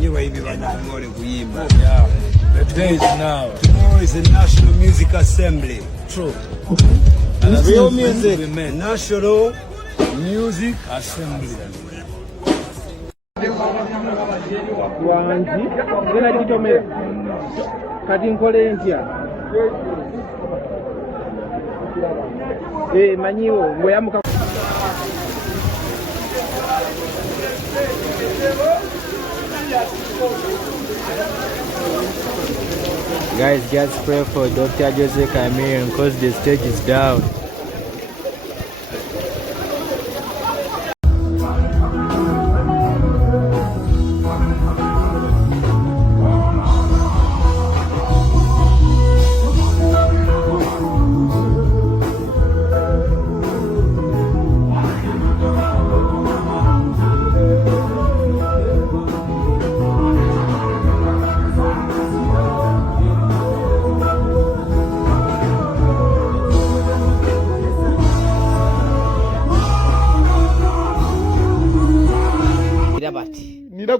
The day is now. Tomorrow is the National Music Assembly. True. And real music. National Music Assembly. Guys, just pray for Dr. Jose Chameleone because the stage is down.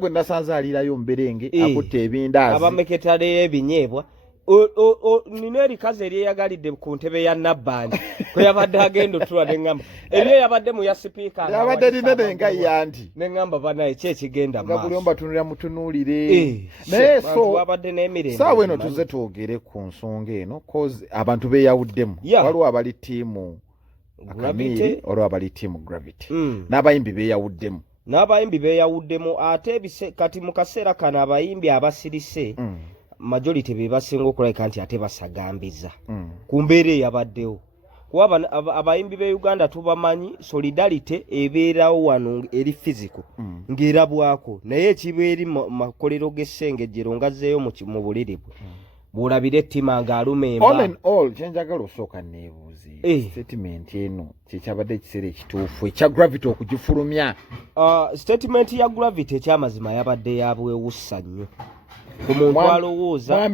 Gwe nasanze alirayo mberenge akutte ebindazi abameketale ebinyebwa nina erikazi eryeyagalidde ku ntebe ya nabbandi kwe yabadde agenda otula neŋŋamba eriyo yabadde mu ya sipiika yabadde linene nga yanti neŋŋamba banaye ki ekigenda nga buli omba tunulira mutunuulire naye so wabadde n'emirembe saawa eno tuze twogere ku nsonga eno cause abantu beeyawuddemu waliwo abali ttiimu Akamiri olwo abali ttiimu Gravity n'abayimbi beeyawuddemu n'abayimbi beeyawuddemu ate kati mu kaseera kano abayimbi abasirise majority be basinga okulabika nti ate basagambiza ku mbeera eyabaddewo kuba abayimbi be Uganda tubamanyi solidarity ebeerawo wano eri physical ng'erabwako naye ekiba eri makolero g'essengejjero ngazeeyo mu buliri bwe bw'olabira ettima ng'alumemba all in all kyenjagala osooka neebuuze statement eno kyekyabadde ekiseera ekituufu ekya Gravity okugifulumya statement ya Gravity ekyamazima yabadde yabwewussa nnyo ku muntu alowooza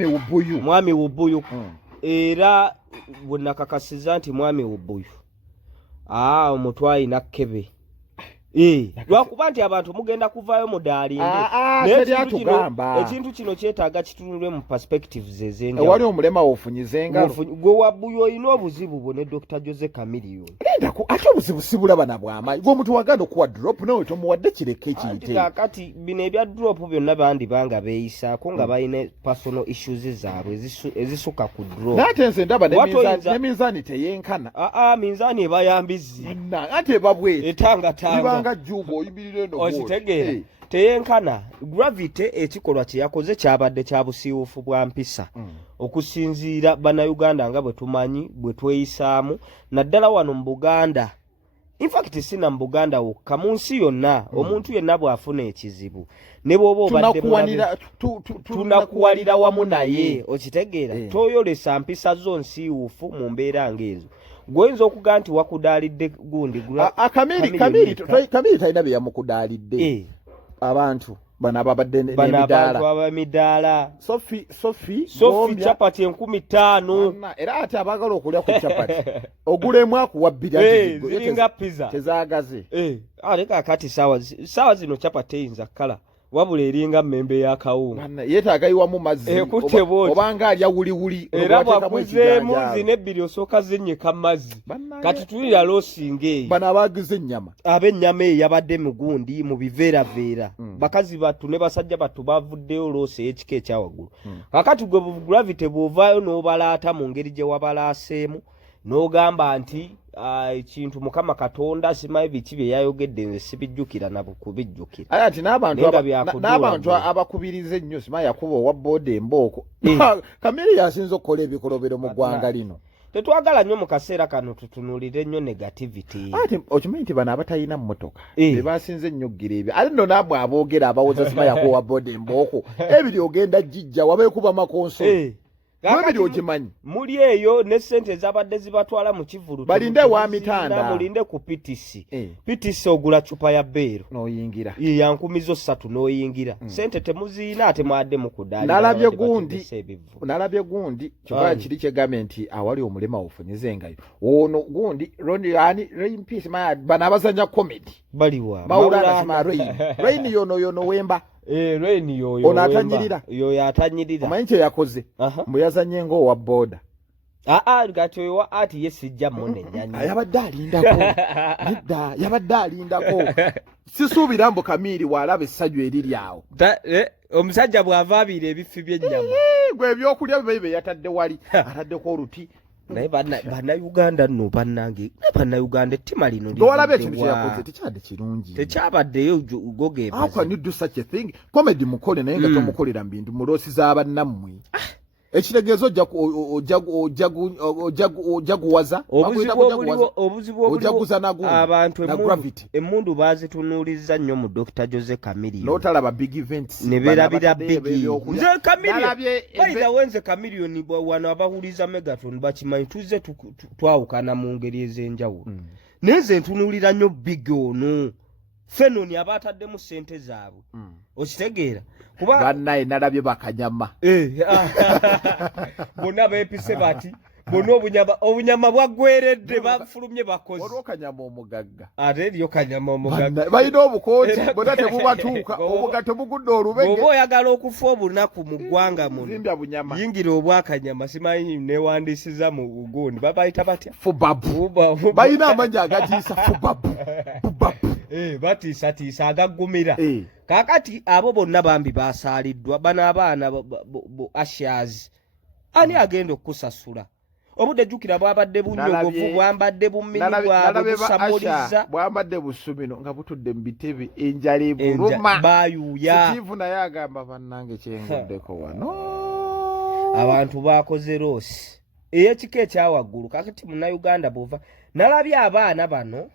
mwami Wubuyu era bwe nakakasiza nti mwami Wubuyu omutwe alina kkebe lwakuba nti abantu mugenda kuvaayo mudaalinde ekintu kino kyetaaga kitunulwe mu perspectives ez'enjawulo wali omulema wofunyiza engalo gwe Wabuyu olina obuzibu bwo ne Dr. Jose Chameleone ate obuzibu sibulaba na bw'amaanyi gwe omuntu waganda okuwa drop nawe tomuwadde kireke ekiyite kakati bino ebya drop byonna bandibanga beeyisaako nga balina personal issues zaabwe ezisuka ku drop naate nze ndaba ne minzaani teyenkana minzaani eba yambizzi ate eba bweti etangatanga okitegeera teyenkana Gravity ekikolwa kye yakoze kyabadde kya busiiwuufu bwa mpisa okusinziira bannayuganda nga bwe tumanyi bwe tweyisaamu naddala wano mu Buganda in fact sina mu Buganda wokka mu nsi yonna omuntu yenna bw'afuna ekizibu ne bw'oba obadde tunakuwalira wamu naye okitegeera toyolesa mpisa zo nsiiwuufu mu mbeera ng'ezo gwoyinza okugaa nti wakudaalidde gundi Kamiri talina bye yamukudaalidde abantu bano ababadde n'emidaala Sophie chapati 15,000 era ate abaagala okulya ku chapati ogulemu akuwa ziringa pizza tezaagaze ate kakati saawa zino chapati eyinza kkala wabula eringa mmembe ya kawunga yeetaagayiwamu mazzi obanga alya wuliwuli era bwakuzeemu zino ebbiri osooka zinnyika mazzi kati tulira loosinga eyo bano abaagize ennyama ab'ennyama eyo yabadde mugundi mu biveeraveera bakazi battu ne basajja battu bavuddeyo loosi ey'ekika ekyawaggulu kakati gwe Gravity bw'ovaayo n'obalaata mu ngeri gye wabalaaseemu n'ogamba nti ekintu Mukama Katonda simanyi biki bye yayogedde nze sibijjukira nabo kubijjukira ati n'abantu abakubiriza ennyo simanyi yakuba owa booda embooko Chameleone yasinza okukola ebikolobero mu ggwanga lino tetwagala nnyo mu kaseera kano tutunuulire ennyo negativity ati okimanyi nti bano abatalina mmotoka be basinze ennyo gira ebyo ate nno naabwe aboogera abawoza simanyi yakuba owa booda embooko ebiri ogenda jjijja wabeekuba makonsolo Mwebiri ojimanyi muli eyo ne sente ezabadde zibatwala mu kivulu balinde wa mitanda mulinde ku PTC PTC ogula chupa ya beero noyingira ya 3,000 noyingira sente temuziina ate mwadde mukudali nalabye gundi chupa kiri kye government awali omulema ofunyizengayo ono gundi rondi yani rain peace ma bana bazanya comedy baliwa maulana sima rain yono wemba Rain yoyo ono atanyirira yoyo atanyirira omanyi kye yakoze mbu yazanye ng'owa boda ngati oyo wa ati yesijja mune nyanya yabadde alindako nedda yabadde alindako sisuubira mbu Kamiri waalaba essaju eriri awo omusajja bw'ava abiira ebifi by'ennyama gwe ebyokulya bibe yatadde wali ataddeko oluti naye bannayuganda nno bannange bannayuganda ettima lino ng'olaba ekintu kye yakoze tekyadde kirungi tekyabaddeyo gogeebaze how can you do such a thing comedy mukole naye nga tomukolera mu bintu muloosi z'abannammwe ekitegeezo ojaguwaza ojaguza abantu emmundu bazitunuulizza nnyo mu Dr. Jose Chameleone n'otalaba big events ne beerabira bigi nze Chameleone Chameleone wano abahuliza Megaton bakimanyi tuzze twawukana mu ngeri ez'enjawulo naye nze ntunuulira nnyo bigi ono Fenoni abaataddemu ssente zaabwe okitegeera kuba bannaye nalabye bakanyama bonna beepise bati bonna obunyama bwaggweredde bafulumye bakozi olwo kanyama omugagga ate eriyo kanyama omugagga balina obukooti bonna tebubatuuka obugatto bugudde olubege oba oyagala okufa obunaku mu ggwanga muno yingira obwakanyama simanyi newandiisiza mu gundi babayita batya fubabu balina amanyi agatiisa fubabu batiisatiisa agaggumira kakati abo bonna bambi basaaliddwa bano abaana Ashes ani agenda okusasula obudde jjukira bwabadde bunyogovu bwambadde bummini bwabwe busamuliza bwambadde busumino nga butudde mu bitebe enjala ebuluma bayuuya Steve naye agamba bannange kyenguddeko wano abantu bakoze roosi ey'ekika ekyawaggulu kakati munnayuganda bwova nalabye abaana bano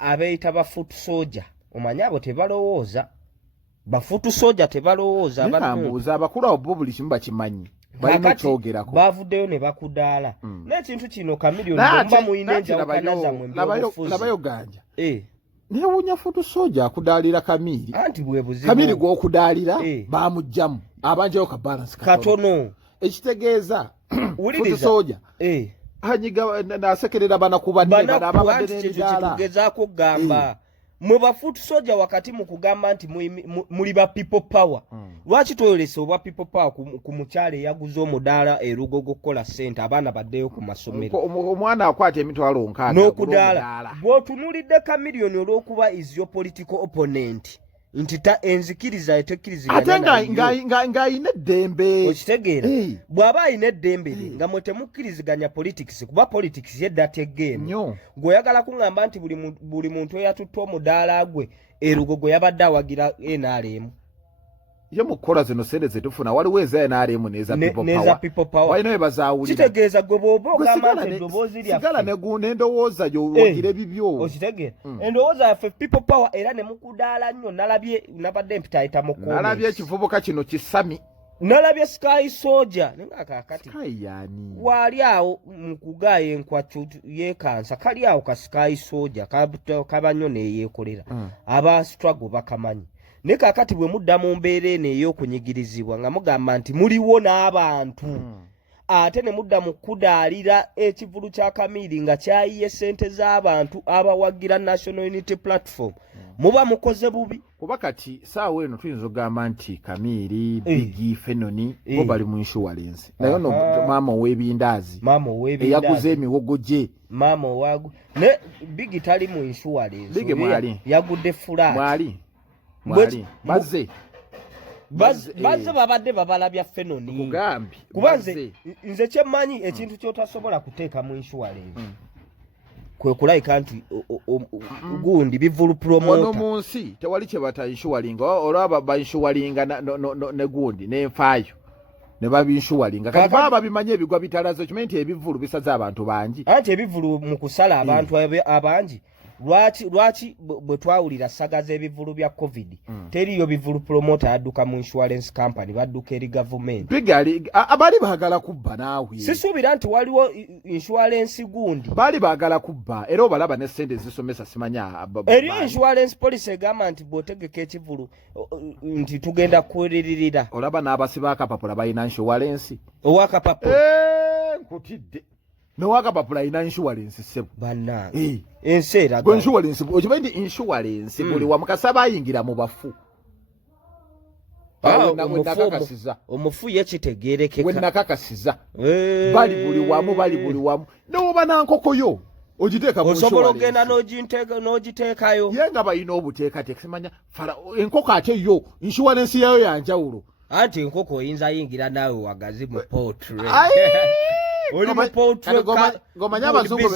abeeyita bafutu soja omanyi abo tebalowooza bafutu soja tebalowooza abanambuuza abakulu abo bo buli kimu bakimanyi balina okyogerako bavuddeyo ne bakudaala n'ekintu kino Chameleone mba muyina enjawukana zammwe labayo ganja neewuunya futu soja akudaalira Kamiri anti bwe buzibu Kamiri gw'okudaalira baamugjamu abanjayo ka balance katono ekitegeeza futu soja anyiga nasekerera banakuba ababadde n'emidaala kitugezaako gamba mwe bafutu soja wakati mu kugamba nti muli ba people power lwaki toyolesa obwa people power ku mukyala eyaguza omudaala erugogo kukola ssente abaana baddeyo ku masomero omwana akwata emitwalo nkaaga n'okudaala bw'otunuulidde Chameleone olw'okuba is your political opponent nti enzikiriza etekkiriziganya ate ng'ayina eddembe okitegeera bw'aba ayina eddembe nga mwe temukkiriziganya politics kuba politics yedda tegeemu ng'oyagala kuŋŋamba nti buli muntu eyatutta omudaala gwe erugogo yabadde awagira NRM ye mu kukola zino sente zetufuna waliwo eza NRM n'eza people power walina we bazaawulira kitegeeza gwe bw'oba ogamba nti eddoboozi lyaffe sigala n'endowooza gy'ogire bibyo okitegeera endowooza yaffe people power era ne mukudaala nnyo nalabye nabadde mpita ayita mu nalabye ekivubuka kino kisami nalabye Sky Soldier kakati yani wali awo mu kugaaya enkwaccu yeekansa kali awo ka Sky Soldier kaba nnyo neyeekolera aba struggle bakamanyi ne kakati bwe mudda mu mbeera eno ey'okunyigirizibwa nga mugamba nti muliwo n'abantu ate ne mudda mu kudaalira ekivulu kya Chameleone nga kyayiye ssente z'abantu abawagira National Unity Platform muba mukoze bubi kuba kati saawa eno tuyinza okugamba nti Chameleone Big Fenoni bo bali mu insurance naye ono maama ow'ebindaazi eyaguze emiwogo gye maama owagu ne Big tali mu insurance Big mwali yagudde fulaati mwali bazze babadde babalabya Fenoni kugambi kuba nze kyemmanyi ekintu kyotasobola kuteeka mu insurance kwe kulayika nti gundi bivulu promoter wano mu nsi tewali kye bata insuringa olwaba bainsuringa ne gundi n'enfaayo ne babinshuwalinga kati baba bimanye ebigwa bitalazo kimanyi nti ebivulu bisaza abantu bangi anti ebivulu mu kusala abantu abangi lwaki bwe twawulira sagaza ebivulu bya covid teriyo bivulu promoter adduka mu insurance company badduka eri government bigali abali bagala kubba naawe sisuubira nti waliwo insurance gundi bali bagala kubba era obalaba ne sente zisomesa simanya eri insurance policy egamba nti bw'otegeka ekivulu nti tugenda kuliririra olaba n'abasiba akapapula balina insurance owakapapula nkutidde nowakapapula ina insurance sebo bana ensera go insurance okimanyi insurance buli wamukasaba ayingira mu bafu omufu ye kitegeerekeka we nakakasiza bali buli wamu n'oba nankoko yo ogiteeka mu osobola ogenda n'ogiteekayo ye nga balina obuteekateeka simanya enkoko ate yo insurance yayo yanjawulo anti enkoko oyinza yingira naawe wagazi mu poultry oli mu poultry ngomanya abazungu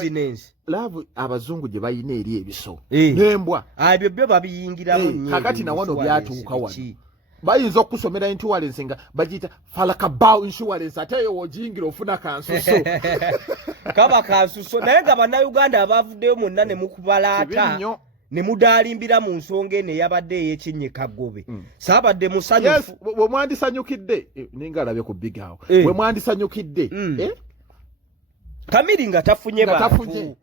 love abazungu gye bayina eri ebiso n'embwa ebyo byo babiyingiramu nnyo kakati na wano byatuuka wano bayinza okusomera insurance nga bagiyita falakabao insurance ate yo wojingira ofuna kansuso kaba kansuso naye nga bannayuganda abavuddeyo mwonna ne mukubalaata ne mudaalimbira mu nsonga eno eyabadde ey'ekinnya kagobe saabadde musanyufu bwe mwandisanyukidde ninga alabye ku big house bwe mwandisanyukidde kamiri nga tafunye bantu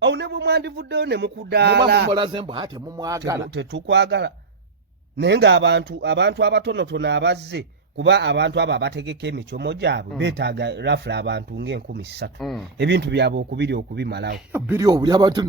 awo ne bwe mwandivuddeyo ne mukudaala mulaze mbw ate mumwagala tetukwagala naye nga abantu abatonotono abazze kuba abantu abo abategeka emicomo gyabwe beetaaga rafula abantu nga3,000 ebintu byabwe okubimalawo biri obuli abantu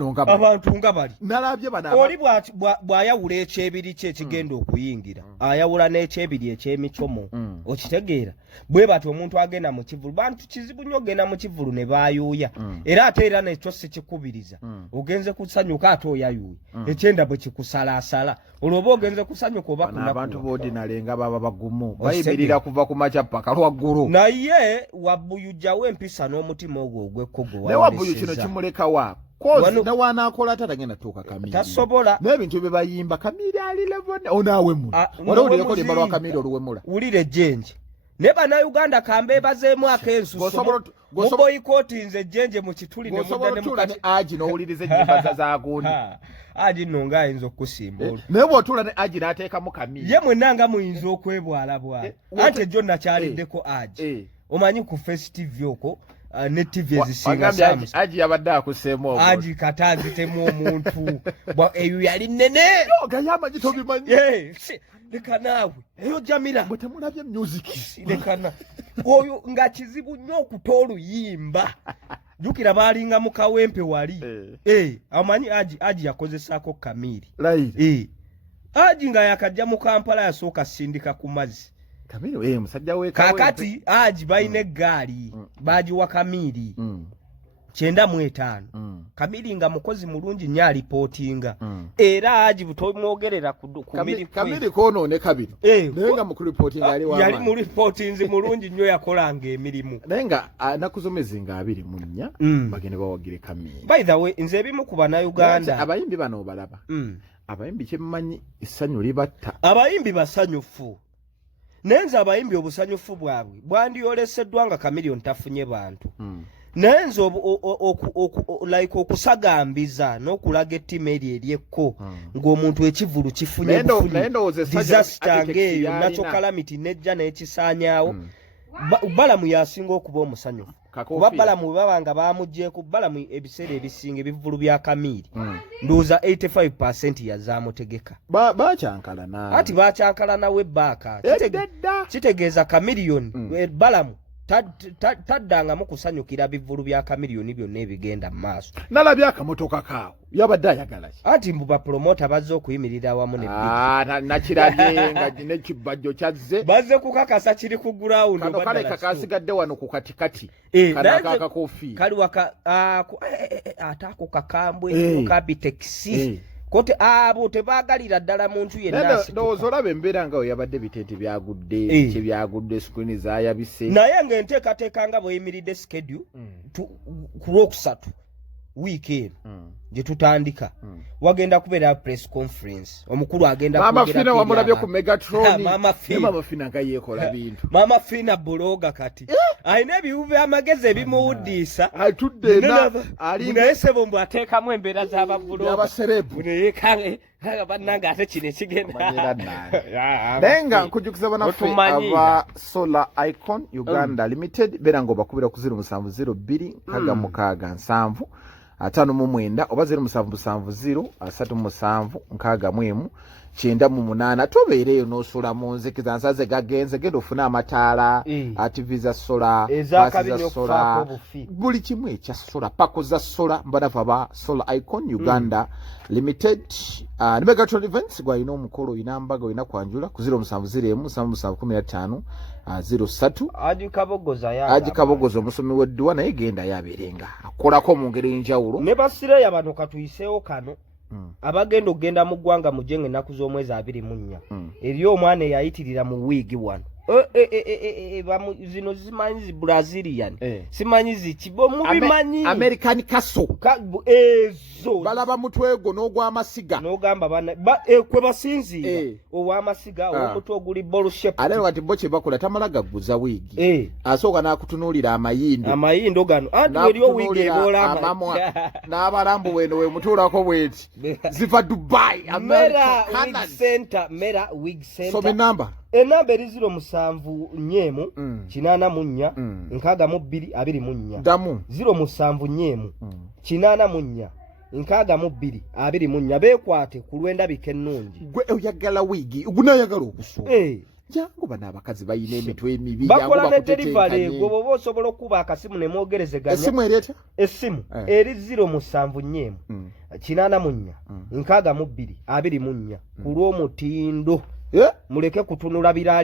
nga bali nalabye oli bw'ayawula ekyebiri kye ekigenda okuyingira ayawula n'ekyebiri eky'emicomo okitegeera bwe bati omuntu agenda mu kivulu bantu kizibu nnyo ogenda mu kivulu ne baayuuya era ate era nekyo sikikubiriza ogenze kusanyuka ate oyayuuya ekyenda bwe kikusalaasala olwoba ogenze kusanyuka oba abantu boodinale nga baba bagumu bayimirira kuva ku makya paka lwaggulu naye wabbuyujjawo empisa n'omutima ogwo ogw'ekkogo naye wabbuyu kino kimulekawa kozi newanaakola ate atagenda tuuka kamiri tasobola n'ebintu bye bayimba kamiri ali levone onaawemula olowulireko lyemba lwa kamiri oluwemula wulira ejjenje ne bannayuganda kambeebazeemu akensuso muboyikootinze ejjenje mu kituli ne mudda ne mukati agi n'owuliriza ennyimba zagundi agi nno ng'ayinza okusimba olwo naye bw'otuula ne agi n'ateekamu kamiri ye mwenna nga muyinza okwebwalabwala anti ejjo nakyaliddeko agi omanyi ku festive okwo ne TV ezisinga agi yabadde akuseemu agi katanzitemu omuntu eyo yali nnene gayamanyi tobimanyi leka naawe eyo jamira bwe temulabye music lekana oyo nga kizibu nnyo okuta oluyimba jukira baalinga mu kawempe wali amanyi agi yakozesaako kamiri agi nga yakajja mu Kampala yasooka sindika ku mazzi kamiri musajja we kakati agi balina eggaali baagiwa kamiri 95 kamiri nga mukozi mulungi nnyo alipootinga era agi butomwogerera kamiri konoone kabiri naye nga mu kuripootinga yali mu ripootinzi mulungi nnyo yakolanga emirimu naye nga nakuzomezi nga 24 bagende bawagire kamiri by the way nze ebimu ku bannayuganda abayimbi bano obalaba abayimbi kyemmanyi essanyu libatta abayimbi basanyufu naye nze abayimbi obusanyufu bwabwe bwandioleseddwa nga Chameleone tafunye bantu naye nze like okusagambiza n'okulaga ettima eri eryekko ng'omuntu ekivulu kifunye disaster ng'eyo natural calamity nejja n'ekisaanyaawo balamu yasinga okuba omusanyufu kuba balamu bwe baba nga baamugjeeko balamu ebiseera ebisinga ebivulu bya kamiri ndowooza 85% yazaamutegeka bakyankalana ati bakyankalana we baaka kitegeeza Chameleone balamu taddangamu kusanyukira bivulu bya Chameleone byonna ebigenda mu maaso nalabye akamotoka kaawo yabadde ayagala ki anti mbu bapromota bazze okuyimirira awamu nakirabye nga nekibajjo kyazze bazze kukakasa kiri ku ground kano kale kakasigadde wano ku katikati kanakakakofi kali waka ate ako kakambwe kabitexi kote abo tebagalira ddala muntu yenna ndowooza olaba embeera nga yabadde bitente byagudde kyebyagudde screen zayabise naye ng'enteekateeka nga bweyimiridde schedule ku Lwokusatu weekend gye tutandika wagenda kubeera press conference omukulu agenda Maama Fina wamulabye ku Megatron Maama Fina nga yeekola bintu Maama Fina bloga kati alina ebiwu by'amagezi ebimuwuddisa atudde naye sebo mbu ateekamu embeera z'ababuloga abaserebu naye bannanga ate kino ekigenda naye nga nkujukiza banaffe aba Solar Icon Uganda Limited beera ng'obakubira ku 0702 567 59 oba 0770 37 61 98 tobeereyo n'osula mu nzikiza nsaze gagenze genda ofuna amataala TV za sola ezakabinyo sola buli kimu ekya sola pako za sola mbanafa ba Solar Icon Uganda Limited Nimegatron Events gwalina omukolo inambaga ina kwanjula ku 070715 03 Aji Kabogoza omusomi w'edduwa naye genda yaberenga akolako mu ngeri enjawulo ne basire y'abantu katuyiseewo kano abagenda ogenda mu ggwanga mujenge ennaku z'omwezi 24 eri omwana eyayitirira mu wiigi wano zino zimanyi Brazilian simanyi zikibo mubimanyi American Castle ezo balaba mutwego n'ogw'amasiga n'ogamba bana kwe basinziira ow'amasiga ow'omutwe oguli ball shape ale wati bo kye bakola tamala gagguza wiigi asooka n'akutunuulira amayindo gano anti eriyo wiigi ebolama n'abalambu weno we mutuulako bweti ziva Dubai Mera Wig Center Mera Wig Center some namba enamba eri 07 84 62 24 damu 07 84 62 beekwate ku lw'endabika ennungi gwe oyagala wiigi gunayagala okusoma jangu bana abakazi bayina emitwe emibi bakola ne delivery gwe bwoba osobola okuba akasimu ne mwogerezeganya esimu ereeta esimu eri 07 84 62 24 ku lw'omutindo muleke kutunula biraali